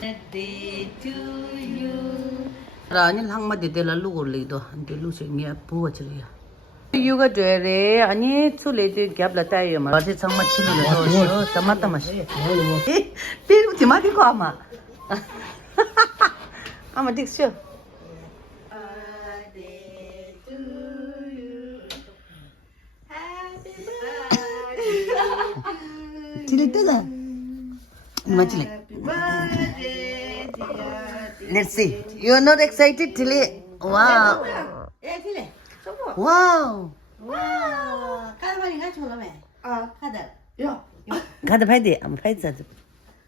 Birthday to you. Rani hangma de la lu le do de lu se nge pu chli ya. You ga de re ani chu le de gyap la tai ma de chang ma chilu le do so tamata ma shi. Piru ti ma di ko ama. Ama dik sho. Chili tela. Imagine. Let's see. You're not excited, Tilly? Wow. Wow. Kada bhai de, am bhai sa.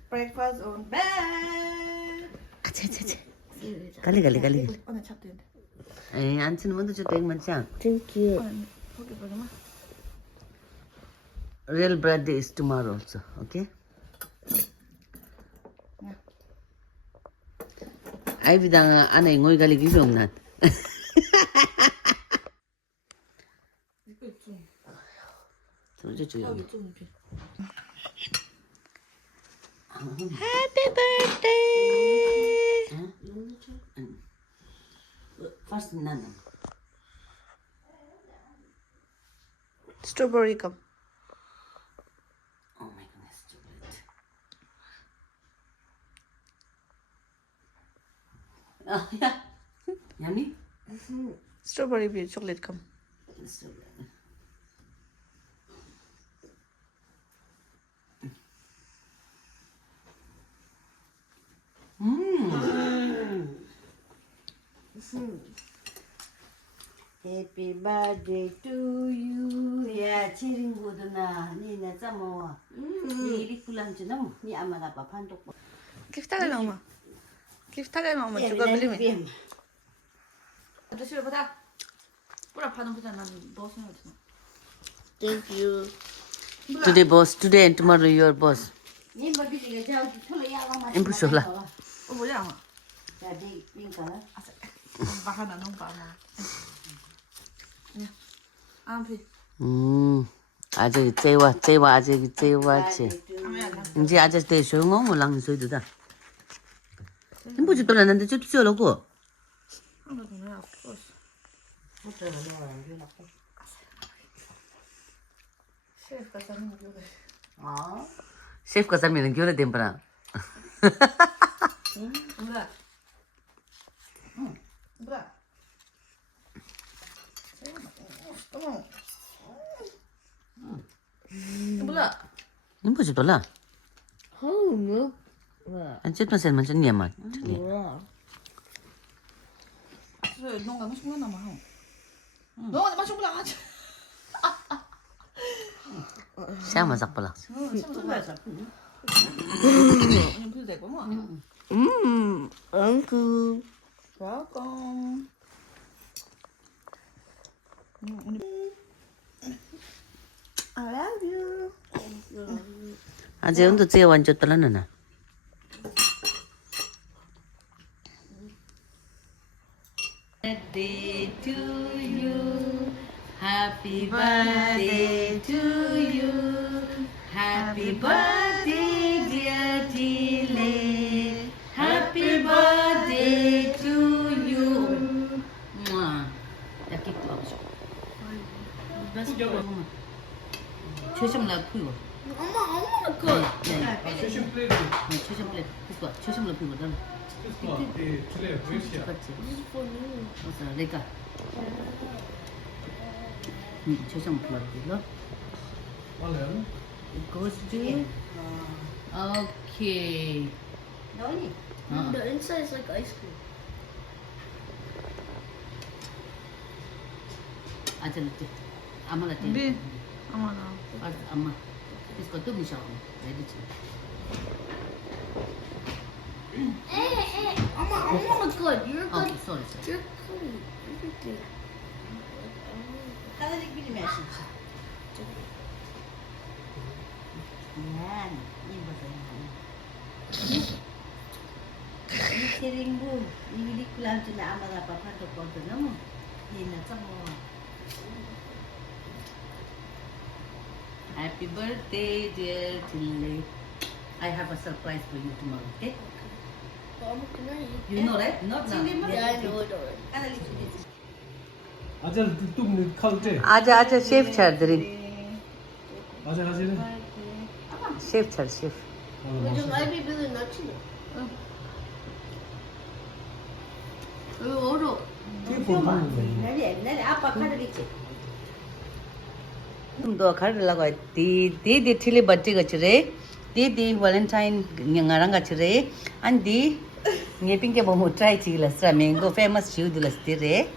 Breakfast on bed. Acha. Kali. Eh, antin mundu chu teng man chang. Thank you. Real birthday is tomorrow also, okay? Ai bidang anai ngoi gali gi jom nan. Happy birthday! First nan. Strawberry come. Oh my goodness, chocolate. Oh yeah. Yummy? Strawberry be chocolate come. Happy birthday to you. Ya, chiring buduna. Ni na samo. Ni rikulam chunam. Ni amada pa pantok. كيف تعال ماما كيف تعال ماما شو قبل مين أدري بتاع ولا بحنا بتاع نبوسنا Thank you. Today boss, today and tomorrow your boss. Impusola. 뭐야 마 바하나 너무 많아 안피 아직 제와 아직 제와지. 이제 아직 대 소용어 몰랑 소이도다. 임부지 돌았는데 저 뛰어라고. 하나 더 내가 셰프가 사는 거 아. 셰프가 사면은 겨울에 됨바라. 뭐야 뭐야 뭐야 임부지 돌아. Oh no. Wow. 안 쨌던 셀만 전 니만. Wow. 너가 무슨 거 남아 너가 마셔 보라 샤마 작발라. Uncle. welcome I love you 아직 언도 제 완전 돌았나. Birthday to you. Happy birthday to you. Happy birthday dear Tilly. Happy birthday to you. Mwah. 야 깨끗 하고. 최첨라 풀고. 엄마 거. 네. 최첨 플레이트. 됐어. 최첨라 풀고 난. 그렇지. 어서 내가. 최첨 플레이트. It goes to. Okay. The inside is like ice cream. 아들 때. 아마 때. 네 아마나 아마. इसको तो मिशाओ रेडी चल Hey, Mama good. You're good. Okay sorry You're good. You're good. 하나씩 빌리면 진짜 난 이거서 이 테링부 이 리클라운지 아마가 바판도 거든 이나 참 Happy birthday, dear Tilly. I have a surprise for you tomorrow. Okay? Mama, can I eat? You know right? Not now. Yeah, I know it already. 아재 뚝 카드 때. 아자 셰프 차들이. 아재는 셰프 차 셰프. Would you like me to do nuts? 이거 얼어. 옛날에 아빠 카드 있지. 좀더 가르려고 디 틀리 버티 같이래. 디 발렌타인 냥아랑 같이래. 안디 nye pinke bomo try chigilasra mango famous shoe dilastere.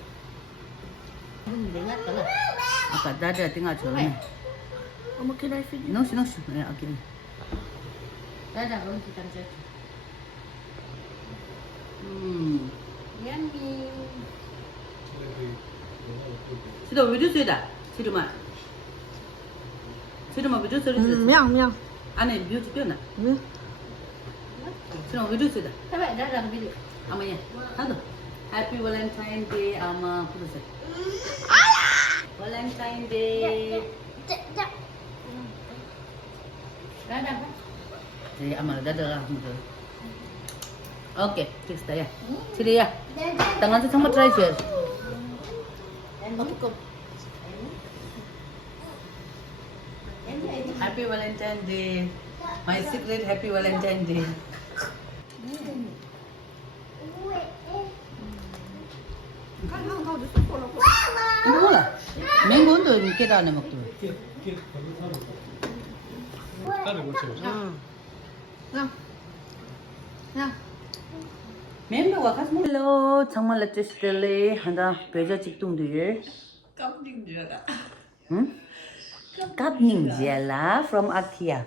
Aka dada tinga chola. Mama, can I feed you? No, okay. Dada belum kita cek. Yummy. Sudah video sudah. Sudah video sudah. 명. Aneh video juga na. Sudah video sudah. Coba dah video. Amanya. Hado. Happy Valentine Day ama purusa. Valentine Day. Dah. Jadi amal dah lah muda. Okay, fix dah ya. Sini ya. Tangan tu sama try share. Happy Valentine Day. My secret Happy Valentine Day. Ano lah? Mango tu kita ada maktu. 카드 고쳐. 야. Member wakas mo. Hello, 정말 lecture handa beja ciktung dia. Cup ninja from Akia.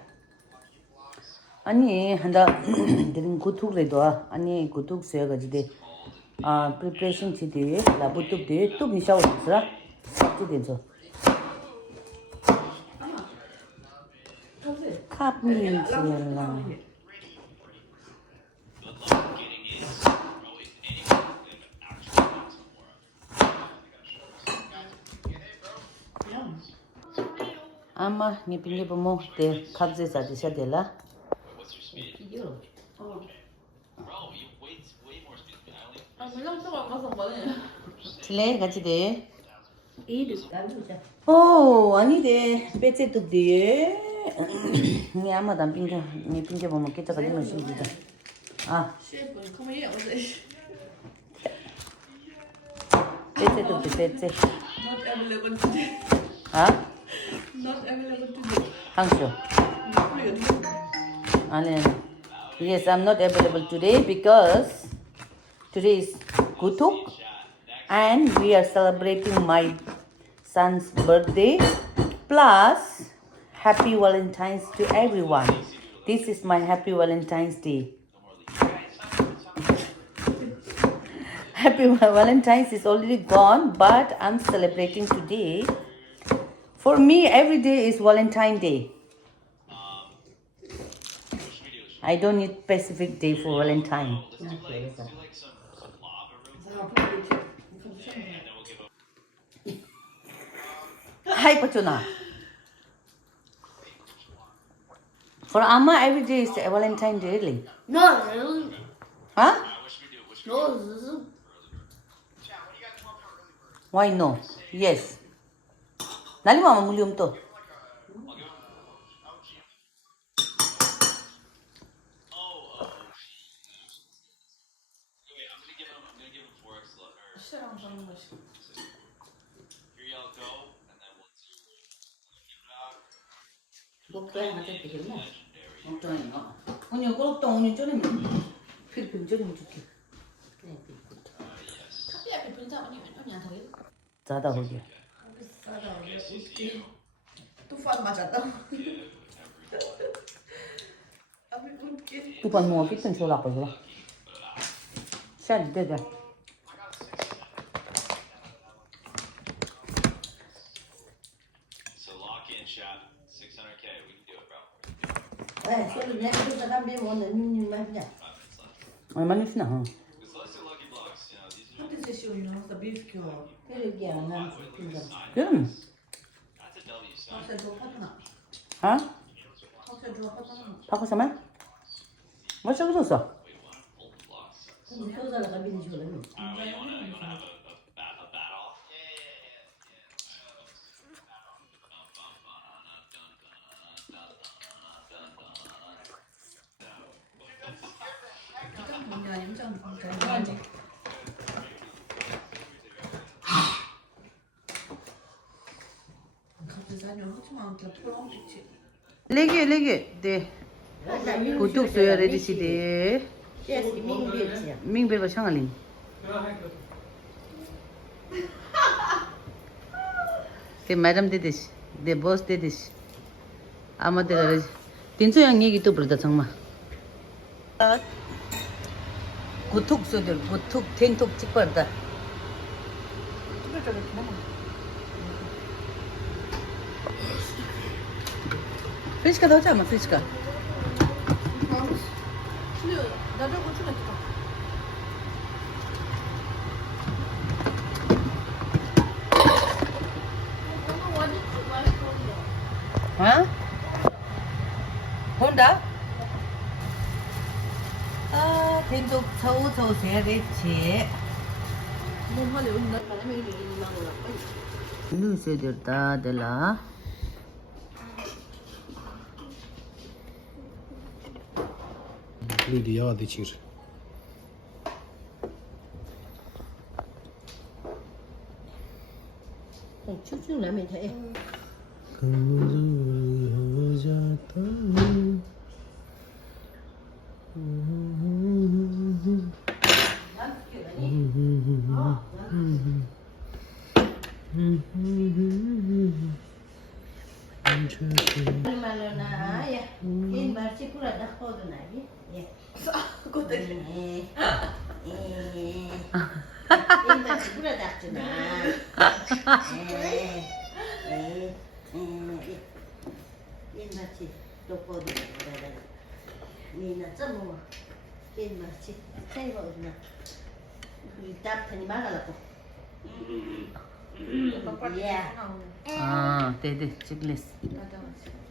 아니 한다 드린 고툭래도 아니 고툭 세가지데 preparation 치데 라부뚝데 또 미샤오스라 치데죠 컵 ninja 아마 니 빙게 보모 데 컵제 사디샤 데라 틀레 같이 돼. 오 아니데 배째도 돼. 니 아마 난 빙게 니 빙게 보면 깨져 가지고 싶지다. 아. 배째도 돼 배째. Not available today. 아? Not available today. 항쇼. 아니. Yes, I'm not available today because today is Kutuk and we are celebrating my son's birthday plus Happy Valentine's to everyone. This is my Happy Valentine's Day. Happy Valentine's is already gone, but I'm celebrating today. For me, every day is Valentine Day. I don't need specific day for Valentine. Hi, Pachuna. For Amma, every day is a Valentine Day, really. No, Huh? no, this is Why no? Yes. Nali mama mulium to. 목도에 맞아 되겠네. 목도에 너. 오늘 꼬록동 오늘 쪼리면 필리핀 쪼리면 줄게. 그래 필리핀. 카피야 필리핀 언니 안 타게? 자다 거기. 뚜판 맞았다. 두번 뭐 필리핀 줘라 거기. 샷 되자. So lock in shot 600K. We can do it, bro. 네, 소리 내가 담배 오늘 님님 말이야. 얼마나 있나? Because let's do lucky blocks. You know, these are What is this show, you know? It's the beef cure. 그러게 나 signs. 그럼 That's a W sign. 확실히 좋아 파트나. 아? 확실히 좋아 파트나. 바꿔서만? 맛있어 그랬어. You wanna have a battle? 레게 네. 고tuk soya ready si de. Ming be ba changalin. 그 madam 되듯이 내 boss 되듯이 아마들 딘소양 얘기 또 부르다 정말 고톡 소들 고톡 텐톡 찍버다 프리스카 더 하자 프리스카 나도 고추가 있다. 어? 본다? 아, 텐톡 서우 세야겠지 Luce dirta della Lidi ya dicir. 쭉쭉 라면 돼. 말로나 야. 이 말치 뿌라 다 퍼도나 이. 예. 이 말치 뿌라 다 주나. 이 말치 또 퍼도나. 니나 좀 이 말치 생 퍼도나. 이 답더니 말하라고. 예. 아, 데데 치글레스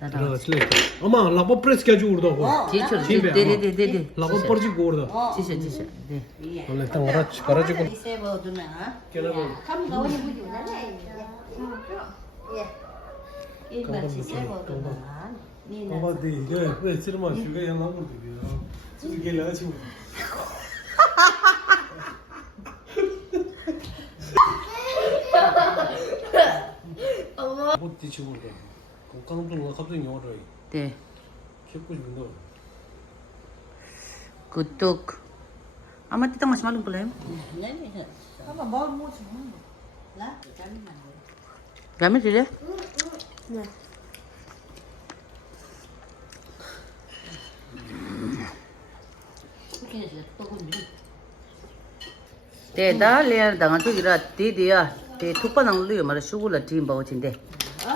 Ra slek. Ama lapa press kya jurda ho. 지쳐 집에 데데데데 Lapa porji gorda. 지쳐 네 예. Ole tang garaj ko. 이세 버두나. Kena 감 나오니 부지 나네. 예. 이 마치 세 버두나. 니나. Baba de ye ve sirma shuga yan lamur de ya. Su gela chu. 못 뒤치고 그래. 깜깜도 갑자기 영어를 네 키고 싶은데. kutuk amat kita masih malu pula 네네. 한번 마을 모지. 나 잠깐만. kami sila 그래서 또 근데 데다 레야 당한 또 이라 데데야 데 투파 nang lu mara shugula team bawo chinde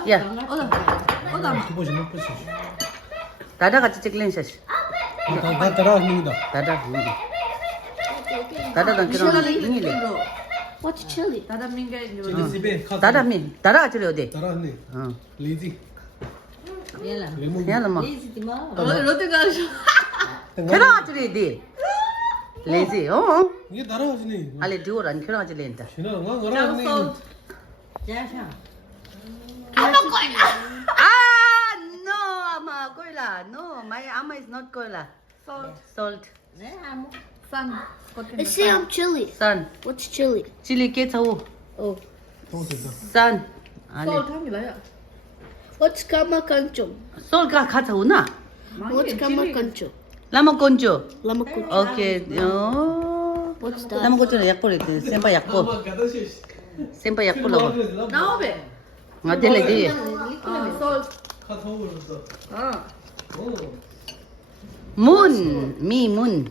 ya 키고 싶은 거지. dada 같이 찍len 샷 다 따라 합니다. dada dada dan kira ini le What's chili? 나다 민게 이제 저기 집에 가서 dada min dada 같이 le ode 따라 했네. 레지. 얘라. 레몬. ya lama 리지지 마. 롯데 가서 kira 같이 le de lazy 이게 따라 하지네. ale dior an kira 같이 lenta 신아 나 가라 하네. 자샤. ah no ama koila no my ama is not koila salt 네 아무. 산 It say I'm chili. san What's chili? chili ke chau Oh. 또 됐다. san ale 쏠탕이 나야. What's kamakancho? salt ka chau na What's kamakancho? lama konjo Lamakut. okay oh What's that? lama konjo 약 버리 sempa 약 버 가다시. sempa 약 버라고 나오베. ngadele di 쏠. 카타오르서. 아. moon mi moon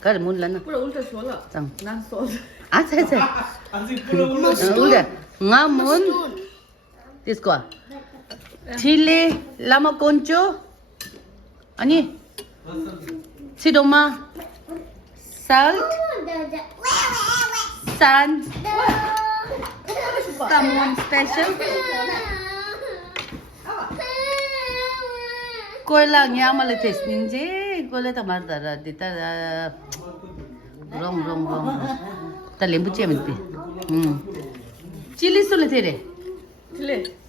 kar moon lana 뿌라 울다 쏠라. 짱 난 쏠. 아차차 아직 끌어올라. 우리 nga moon disko chile lama konjo 아니 sidoma salt sun someone special koila nya male test ninje 꼴레다 말다라 디따 롱 달렘부 쳔미 칠리 솔레 테레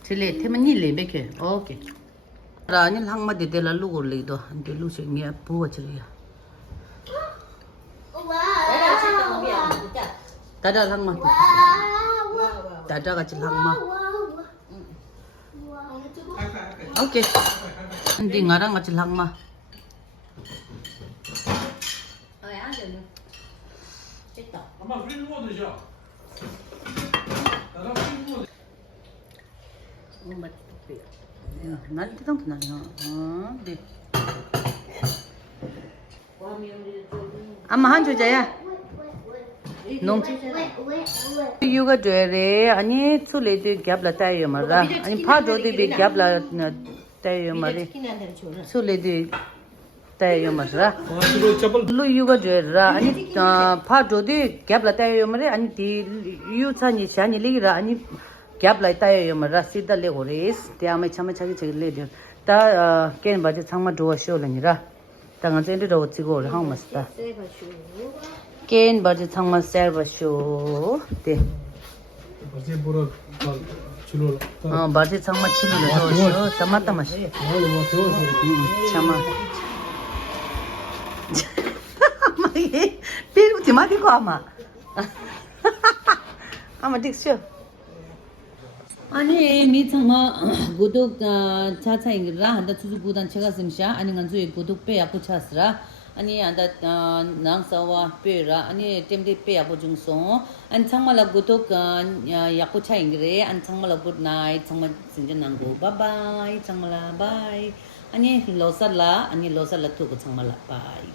칠리 테만니 레베케 오케이 라니 항마 디데라 루골리도 안데 루싱이 부어지리야 다다 항마 다다 같이 항마 오케이 근데 나랑 같이 항마 엄마 우리 누워 드셔. 나랑 우리 누워. 날 때도 나요. 네. 엄마 한 주자야. 농. 이유가 되래. 아니 술래도 갭라 따요 말아. 아니 파도도 비 갭라 따요 말이. 술래도 따요 말아. 이거 잡을. 루 이유가 되라. 아니 파도도 갭라 따요 말이. 아니 디 유산이 샤니 리라 아니 gap lai ta yo mara sida le gores te ame chama chagi chagi le de ta ken ba de changma do show la ni ra ta nga chen de ro chi go ha mas ta ken ba de changma server show te 벌써 보러 줄로. ba de changma chilu le do show samata mas 뭐 더워서. chama ama ye peru ti ma ko ama ama dik show 아니 미창마 고독 차차인기라 한다 투주 부단 제가 심샤 아니 간주에 고독 빼야 고차스라 아니 한다 낭사와 빼라 아니 템데 빼야 보중소 안 창마라 고독 야고차인기래 안 창마라 굿나잇 창마 진전난고 바이바이 창마라 바이 아니 로살라 투고 창마라 바이